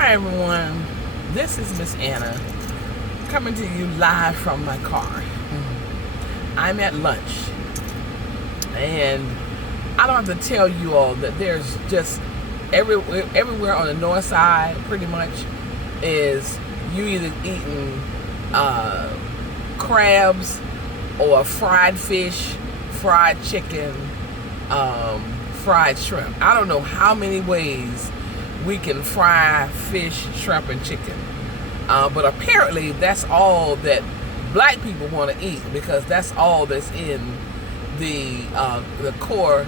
Hi everyone, this is Miss Anna coming to you live from my car. I'm at lunch and I don't have to tell you all that there's just everywhere on the north side pretty much is you either eating crabs or fried fish, fried chicken, fried shrimp. I don't know how many ways we can fry fish, shrimp, and chicken. But apparently that's all that black people want to eat because that's all that's in the core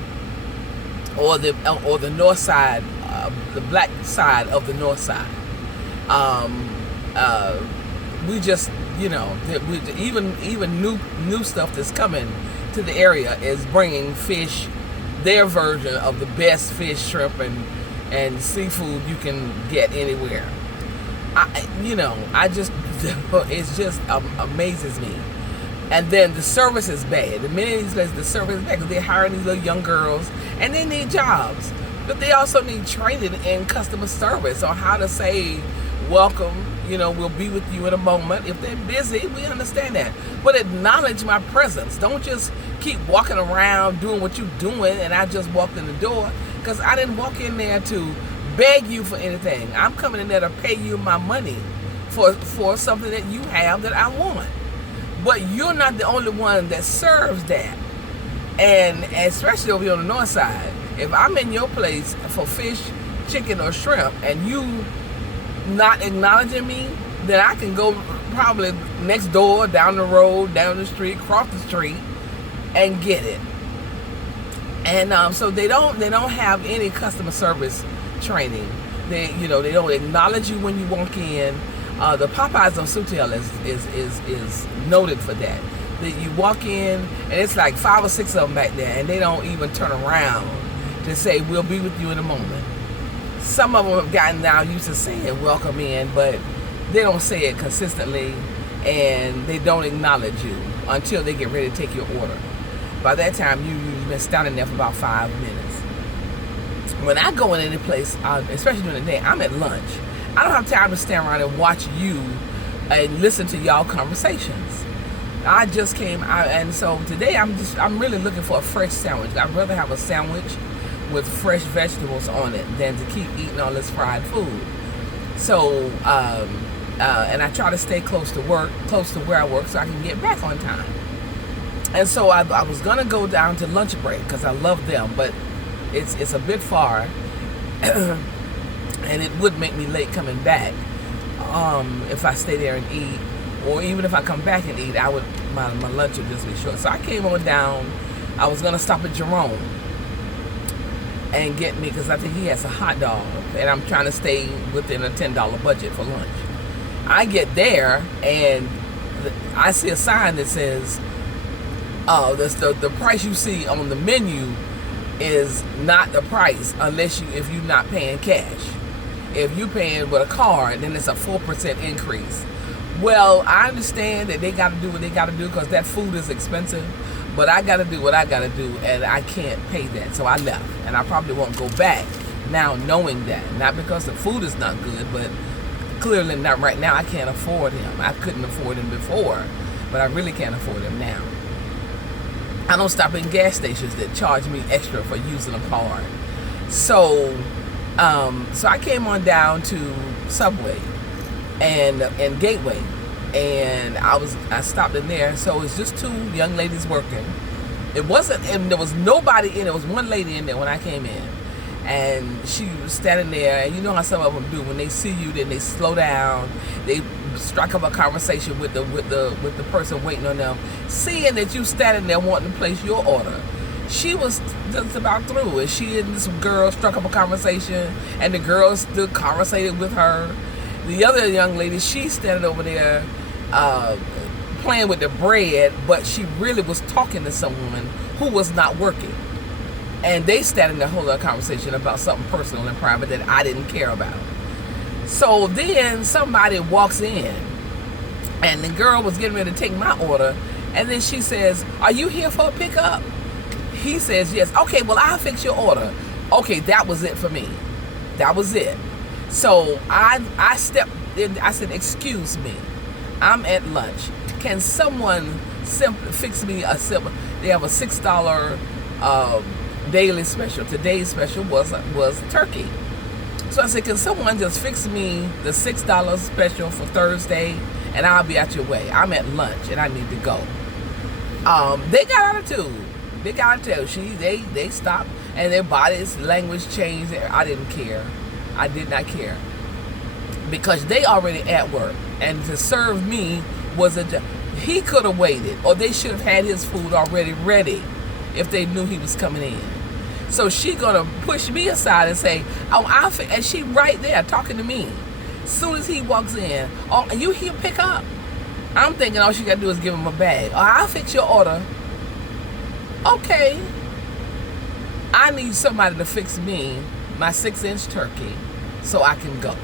or the north side, the black side of the north side. We just, even new stuff that's coming to the area is bringing fish, their version of the best fish, shrimp, and seafood you can get anywhere. It just amazes me. And then the service is bad. In many of these places, the service is bad because they're hiring these little young girls and they need jobs. But they also need training in customer service on how to say, welcome, we'll be with you in a moment. If they're busy, we understand that. But acknowledge my presence. Don't just keep walking around doing what you're doing and I just walked in the door. Because I didn't walk in there to beg you for anything. I'm coming in there to pay you my money for something that you have that I want. But you're not the only one that serves that. And especially over here on the north side, if I'm in your place for fish, chicken, or shrimp, and you not acknowledging me, then I can go probably next door, down the road, down the street, cross the street, and get it. And so they don't have any customer service training. They don't acknowledge you when you walk in. The Popeyes on Sutil is noted for that. That you walk in and it's like 5 or 6 of them back there, and they don't even turn around to say we'll be with you in a moment. Some of them have gotten now used to saying welcome in, but they don't say it consistently, and they don't acknowledge you until they get ready to take your order. By that time, you've been standing there for about 5 minutes. When I go in any place, especially during the day, I'm at lunch. I don't have time to stand around and watch you and listen to y'all conversations. I just came out, and so today I'm really looking for a fresh sandwich. I'd rather have a sandwich with fresh vegetables on it than to keep eating all this fried food. So, and I try to stay close to where I work, so I can get back on time. And so I was gonna go down to lunch break because I love them, but it's a bit far, and it would make me late coming back if I stay there and eat, or even if I come back and eat, my lunch would just be short. So I came on down. I was gonna stop at Jerome and get me, because I think he has a hot dog, and I'm trying to stay within a $10 budget for lunch. I get there and I see a sign that says, the price you see on the menu is not the price if you're not paying cash. If you're paying with a card, then it's a 4% increase. Well, I understand that they got to do what they got to do because that food is expensive, but I got to do what I got to do, and I can't pay that. So I left, and I probably won't go back now knowing that. Not because the food is not good, but clearly not right now. I can't afford him. I couldn't afford him before, but I really can't afford him now. I don't stop in gas stations that charge me extra for using a card. So I came on down to Subway and Gateway, and I stopped in there. So it's just 2 young ladies working. It wasn't, and there was nobody in. There was one lady in there when I came in, and she was standing there. And you know how some of them do when they see you, then they slow down. They strike up a conversation with the person waiting on them, seeing that you standing there wanting to place your order. She was just about through, and she and this girl struck up a conversation, and the girl still conversated with her. The other young lady, she's standing over there playing with the bread, but she really was talking to someone who was not working. And they standing there holding a conversation about something personal and private that I didn't care about. So then somebody walks in, and the girl was getting ready to take my order, and then she says, "Are you here for a pickup?" He says, "Yes." "Okay, well, I'll fix your order." Okay, that was it for me. That was it. So I stepped in. I said, "Excuse me, I'm at lunch. Can someone simply fix me a simple?" They have a $6 daily special. Today's special was turkey. So I said, "Can someone just fix me the $6 special for Thursday, and I'll be at your way. I'm at lunch and I need to go." They got attitude. They got attitude. They stopped, and their body's language changed. I didn't care. I did not care, because they already at work, and to serve me was a job. He could have waited, or they should have had his food already ready if they knew he was coming in. So she gonna push me aside and say, "Oh, and she right there talking to me. As soon as he walks in, "Oh, you here pick up?" I'm thinking all she gotta do is give him a bag. "Oh, I'll fix your order." Okay. I need somebody to fix me my 6-inch turkey so I can go.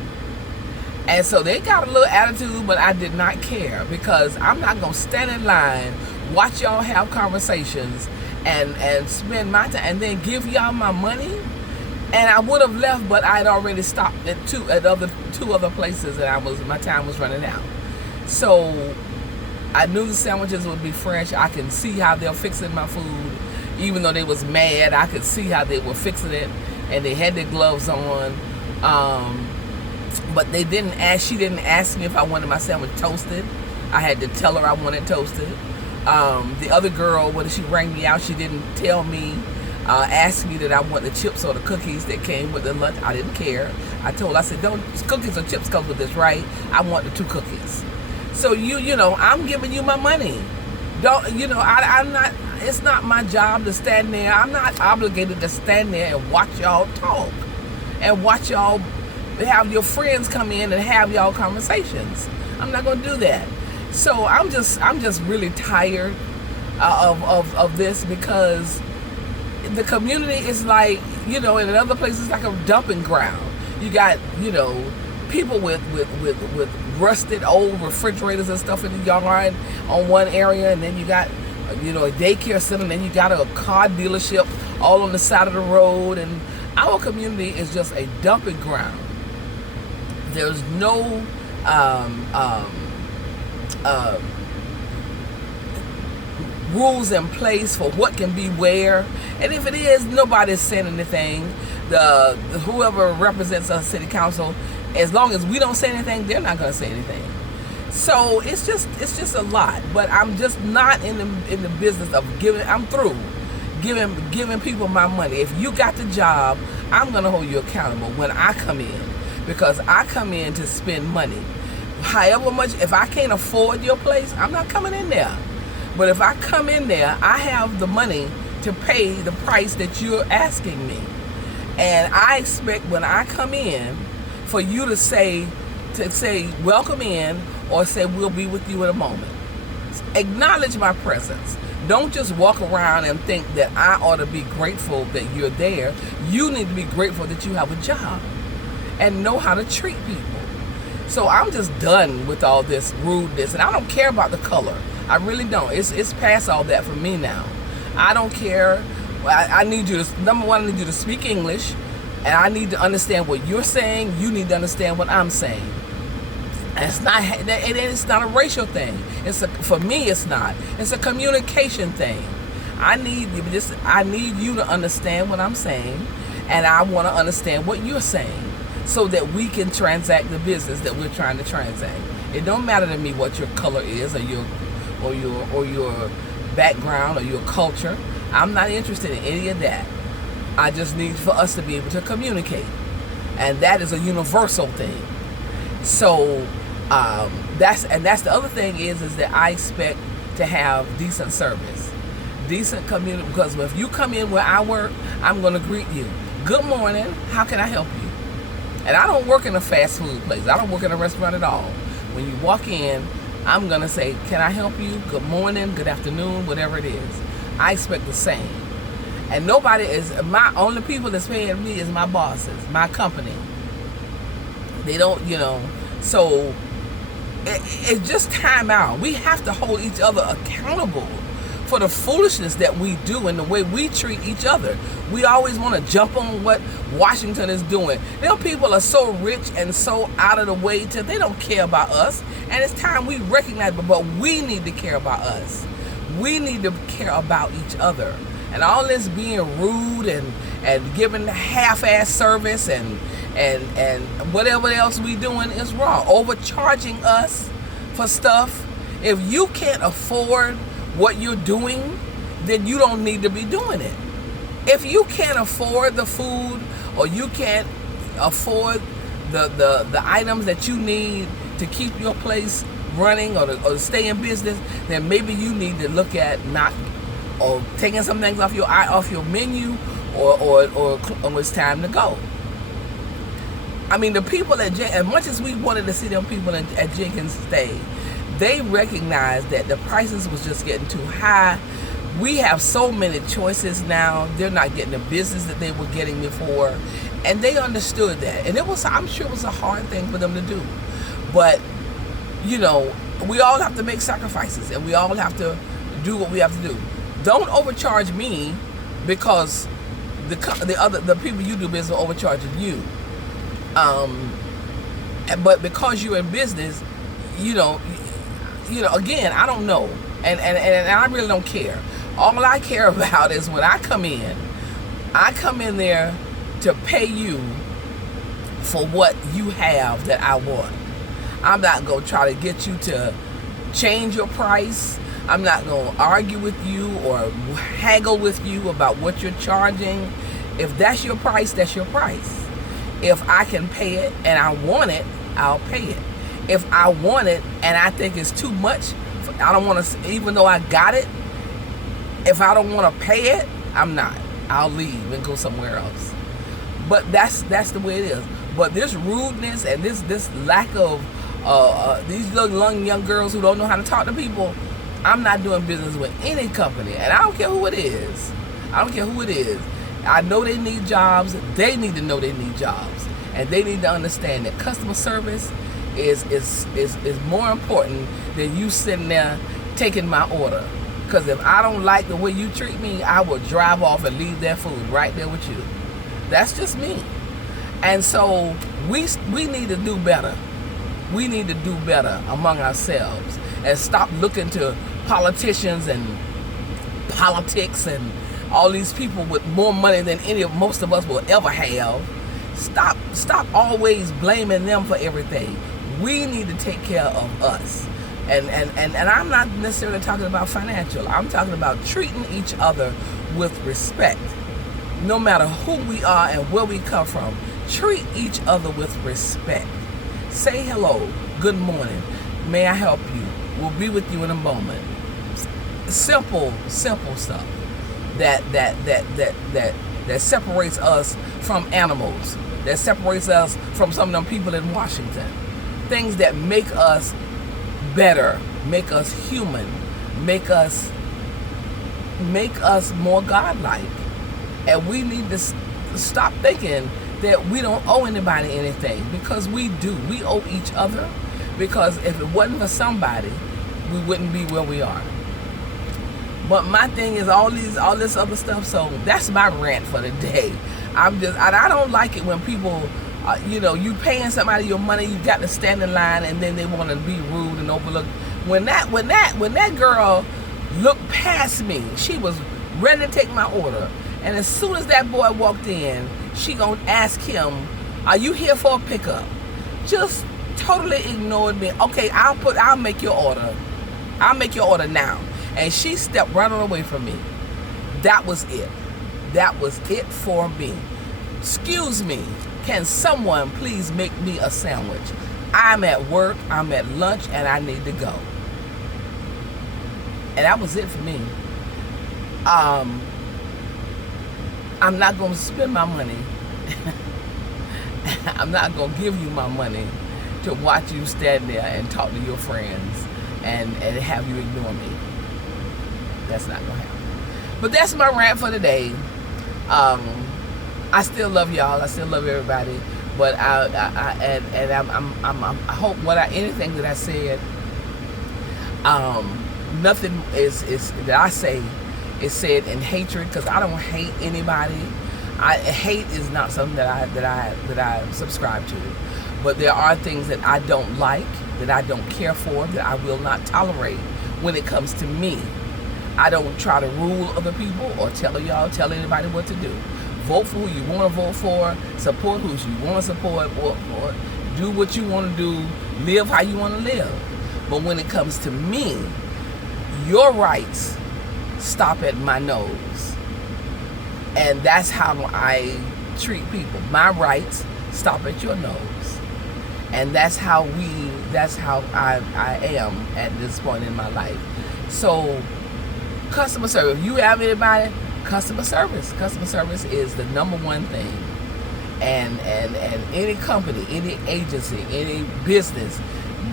And so they got a little attitude, but I did not care, because I'm not gonna stand in line, watch y'all have conversations, and spend my time and then give y'all my money. And I would have left, but I'd already stopped at two other places, and my time was running out. So I knew the sandwiches would be fresh. I can see how they're fixing my food. Even though they was mad, I could see how they were fixing it, and they had their gloves on. But she didn't ask me if I wanted my sandwich toasted. I had to tell her I wanted toasted. The other girl, when she rang me out, she didn't tell me, ask me that I want the chips or the cookies that came with the lunch. I didn't care. I told her, I said, "Don't cookies or chips come with this, right? I want the 2 cookies." So you know, I'm giving you my money. I'm not. It's not my job to stand there. I'm not obligated to stand there and watch y'all talk, and watch y'all have your friends come in and have y'all conversations. I'm not gonna do that. So I'm just really tired of this, because the community is like, in other places, like a dumping ground. You got, people with rusted old refrigerators and stuff in the yard on one area, and then you got, a daycare center, and then you got a car dealership all on the side of the road, and our community is just a dumping ground. There's no rules in place for what can be where, and if it is, nobody's saying anything. Whoever represents us, city council, as long as we don't say anything, they're not going to say anything. So it's just a lot. But I'm just not in the business of giving. I'm through giving people my money. If you got the job, I'm going to hold you accountable when I come in, because I come in to spend money. However much, if I can't afford your place, I'm not coming in there. But if I come in there, I have the money to pay the price that you're asking me. And I expect when I come in for you to say welcome in, or say we'll be with you in a moment. Acknowledge my presence. Don't just walk around and think that I ought to be grateful that you're there. You need to be grateful that you have a job and know how to treat people. So I'm just done with all this rudeness, and I don't care about the color. I really don't. It's past all that for me now. I don't care. I need you to, number one, I need you to speak English, and I need to understand what you're saying. You need to understand what I'm saying. And it's not a racial thing. For me, it's not. It's a communication thing. I need you to understand what I'm saying, and I want to understand what you're saying, so that we can transact the business that we're trying to transact. It don't matter to me what your color is, or your background, or your culture. I'm not interested in any of that. I just need for us to be able to communicate, and that is a universal thing. So that's the other thing is that I expect to have decent service, decent community. Because if you come in where I work, I'm going to greet you. Good morning. How can I help you? And I don't work in a fast food place. I don't work in a restaurant at all. When you walk in, I'm going to say, can I help you? Good morning, good afternoon, whatever it is. I expect the same. And nobody is, my only people that's paying me is my bosses, my company. They don't, so it's just time out. We have to hold each other accountable for the foolishness that we do and the way we treat each other. We always want to jump on what Washington is doing. Them people are so rich and so out of the way till they don't care about us. And it's time we recognize, but we need to care about us. We need to care about each other. And all this being rude and giving half-ass service and whatever else we doing is wrong. Overcharging us for stuff. If you can't afford what you're doing, then you don't need to be doing it. If you can't afford the food, or you can't afford the items that you need to keep your place running or to stay in business, then maybe you need to look at not or taking some things off your menu, or it's time to go. I mean, the people at as much as we wanted to see them people at Jenkins stay, they recognized that the prices was just getting too high. We have so many choices now. They're not getting the business that they were getting before, and they understood that. And I'm sure it was a hard thing for them to do, but you know, we all have to make sacrifices, and we all have to do what we have to do. Don't overcharge me because the people you do business are overcharging you. But because you're in business, you know, again, I don't know, and I really don't care. All I care about is when I come in there to pay you for what you have that I want. I'm not going to try to get you to change your price. I'm not going to argue with you or haggle with you about what you're charging. If that's your price, that's your price. If I can pay it and I want it, I'll pay it. If I want it and I think it's too much, I don't want to, even though I got it, if I don't want to pay it, I'm not. I'll leave and go somewhere else. But that's the way it is. But this rudeness and this lack of these little young girls who don't know how to talk to people, I'm not doing business with any company, and I don't care who it is. I don't care who it is. I know they need jobs. They need to know they need jobs, and they need to understand that customer service is more important than you sitting there taking my order. Because if I don't like the way you treat me, I will drive off and leave that food right there with you. That's just me. And so we need to do better. We need to do better among ourselves and stop looking to politicians and politics and all these people with more money than most of us will ever have. Stop always blaming them for everything. We need to take care of us. And I'm not necessarily talking about financial. I'm talking about treating each other with respect. No matter who we are and where we come from, treat each other with respect. Say hello, good morning, may I help you? We'll be with you in a moment. Simple stuff that separates us from animals, that separates us from some of them people in Washington. Things that make us better, make us human, make us more godlike. And we need to stop thinking that we don't owe anybody anything, because we do. We owe each other, because if it wasn't for somebody, we wouldn't be where we are. But my thing is all this other stuff. So that's my rant for the day. I don't like it when people, you paying somebody your money, you got to stand in line, and then they want to be rude and overlook. When that girl looked past me, she was ready to take my order, and as soon as that boy walked in, she gonna ask him, "Are you here for a pickup?" Just totally ignored me. Okay, I'll make your order. I'll make your order now. And she stepped right on away from me. That was it. That was it for me. Excuse me, can someone please make me a sandwich? I'm at work, I'm at lunch, and I need to go. And that was it for me. I'm not going to spend my money. I'm not going to give you my money to watch you stand there and talk to your friends and have you ignore me. That's not going to happen. But that's my rant for today. I still love y'all. I still love everybody. But I hope anything that I said Nothing is that I say is said in hatred, because I don't hate anybody. Hate is not something that I subscribe to. But there are things that I don't like, that I don't care for, that I will not tolerate when it comes to me. I don't try to rule other people or tell anybody what to do. Vote for who you want to vote for, support who you want to support, or do what you want to do, live how you want to live. But when it comes to me, your rights stop at my nose. And that's how I treat people. My rights stop at your nose. And that's how I am at this point in my life. So, customer service. If you have anybody, customer service. Customer service is the number one thing. And any company, any agency, any business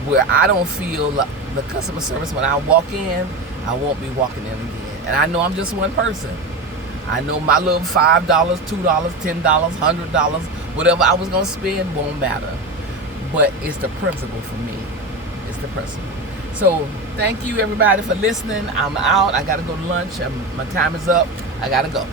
where I don't feel the customer service when I walk in, I won't be walking in again. And I know I'm just one person. I know my little $5, $2, $10, $100, whatever I was going to spend won't matter. But it's the principle for me. It's the principle. So thank you everybody for listening. I'm out. I got to go to lunch. My time is up. I got to go.